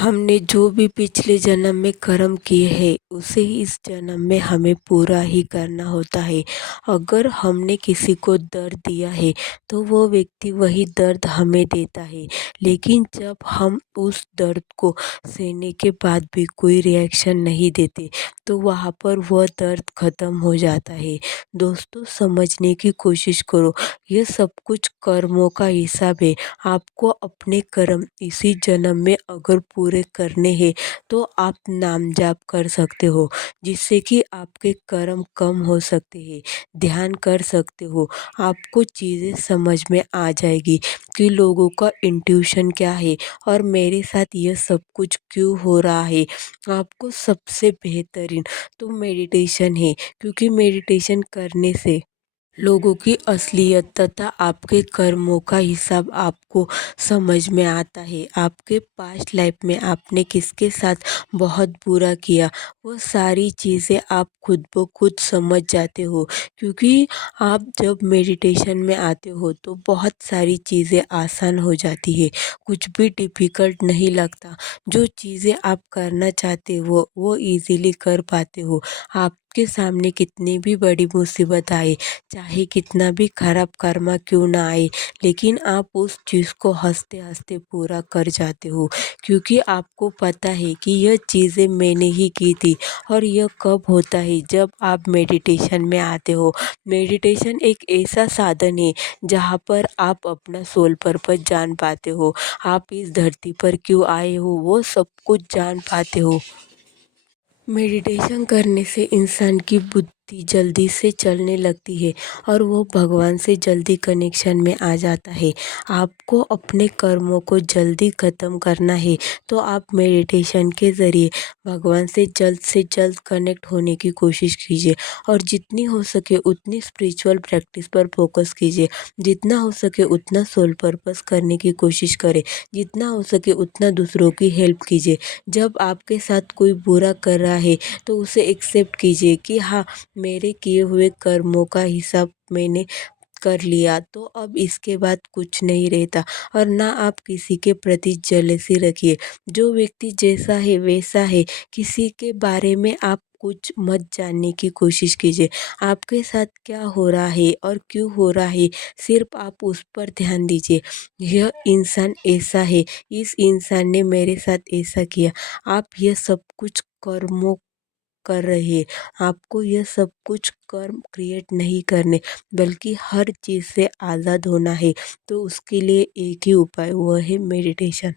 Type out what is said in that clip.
हमने जो भी पिछले जन्म में कर्म किए हैं उसे इस जन्म में हमें पूरा ही करना होता है। अगर हमने किसी को दर्द दिया है तो वो व्यक्ति वही दर्द हमें देता है। लेकिन जब हम उस दर्द को सहने के बाद भी कोई रिएक्शन नहीं देते तो वहाँ पर वह दर्द ख़त्म हो जाता है। दोस्तों, समझने की कोशिश करो, ये सब कुछ कर्मों का हिसाब है। आपको अपने कर्म इसी जन्म में अगर पूरे करने हैं तो आप नाम जाप कर सकते हो, जिससे कि आपके कर्म कम हो सकते हैं। ध्यान कर सकते हो, आपको चीज़ें समझ में आ जाएगी कि लोगों का इंट्यूशन क्या है और मेरे साथ यह सब कुछ क्यों हो रहा है। आपको सबसे बेहतरीन तो मेडिटेशन है, क्योंकि मेडिटेशन करने से लोगों की असलियत तथा आपके कर्मों का हिसाब आपको समझ में आता है। आपके पास्ट लाइफ में आपने किसके साथ बहुत बुरा किया, वो सारी चीज़ें आप खुद ब खुद समझ जाते हो। क्योंकि आप जब मेडिटेशन में आते हो तो बहुत सारी चीज़ें आसान हो जाती है, कुछ भी डिफ़िकल्ट नहीं लगता। जो चीज़ें आप करना चाहते हो वो ईज़िली कर पाते हो। आपके सामने कितनी भी बड़ी मुसीबत आए, चाहे कितना भी खराब कर्मा क्यों ना आए, लेकिन आप उस चीज़ को हँसते-हँसते पूरा कर जाते हो, क्योंकि आपको पता है कि यह चीज़ें मैंने ही की थी। और यह कब होता है, जब आप मेडिटेशन में आते हो। मेडिटेशन एक ऐसा साधन है जहाँ पर आप अपना सोल पर्पस जान पाते हो, आप इस धरती पर क्यों आए हो वो सब कुछ जान पाते हो। मेडिटेशन करने से इंसान की बुद्धि जल्दी से चलने लगती है और वो भगवान से जल्दी कनेक्शन में आ जाता है। आपको अपने कर्मों को जल्दी ख़त्म करना है तो आप मेडिटेशन के ज़रिए भगवान से जल्द कनेक्ट होने की कोशिश कीजिए और जितनी हो सके उतनी स्पिरिचुअल प्रैक्टिस पर फोकस कीजिए। जितना हो सके उतना सोल पर्पस करने की कोशिश करें, जितना हो सके उतना दूसरों की हेल्प कीजिए। जब आपके साथ कोई बुरा कर रहा है तो उसे एक्सेप्ट कीजिए कि हाँ, मेरे किए हुए कर्मों का हिसाब मैंने कर लिया, तो अब इसके बाद कुछ नहीं रहता। और ना आप किसी के प्रति जेलसी रखिए। जो व्यक्ति जैसा है वैसा है, किसी के बारे में आप कुछ मत जानने की कोशिश कीजिए। आपके साथ क्या हो रहा है और क्यों हो रहा है, सिर्फ आप उस पर ध्यान दीजिए। यह इंसान ऐसा है, इस इंसान ने मेरे साथ ऐसा किया। आप यह सब कुछ कर्मों कर रहे हैं। आपको यह सब कुछ कर्म क्रिएट नहीं करने, बल्कि हर चीज़ से आज़ाद होना है। तो उसके लिए एक ही उपाय, वह है मेडिटेशन।